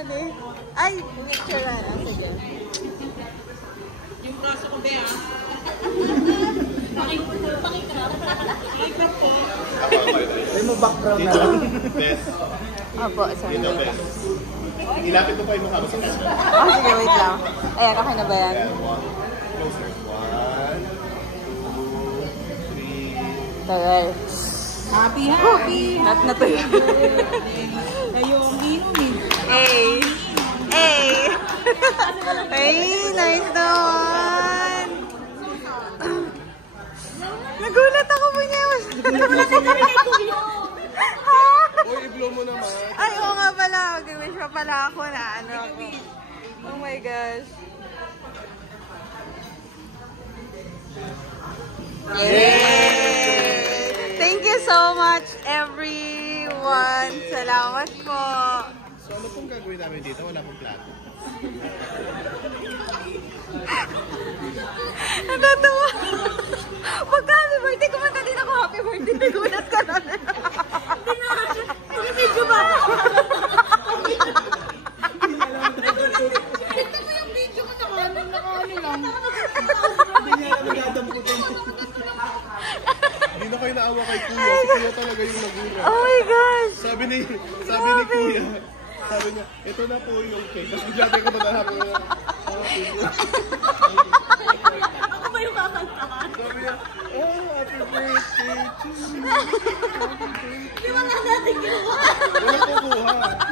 Ano eh? Ay, picture na. Sige. Yung braso ko ba Pakikrap po. Ay mo background na lang. Best. Opo, sorry. Dito best. Ilapit mo pa yung mukha mo sa camera. Oh, sige, wait lang. Ayan, kakay na ba yan? Closer. 1, 2, 3. Tagal. Happy, happy. Not na to yun. Ayong inom eh. Hey! Hey! Hey, nice naman! Nagulat ako po niya. Nagulat ako na rin ito yun. Uy, i-blow mo naman. Ay, oo nga pala. Mag-wish pa pala ako na ano ako. Oh my gosh. Yay! Thank you so much, everyone. Salamat po. So, ano pong gagawin namin dito? Wala pong plato. Natatawa. Pagka-happy birthday, kumanta din ako happy birthday. Nagulat ka na. Hindi na. Pag-video ba? Ito mo yung video ko nakaano lang. Hindi niya alam nagdadamputin. Hindi na kayo naawa kay Kuya. Si Kuya talaga yung nagulat. Oh my gosh. Sabi ni Kuya. Sabi niya, ito na po yung cake. Tapos bigla tayo ko happy Ako ba yung kakantahan? Sabi niya, oh, happy birthday to you. Di ba nga natin ginawa? Wala ko kuha.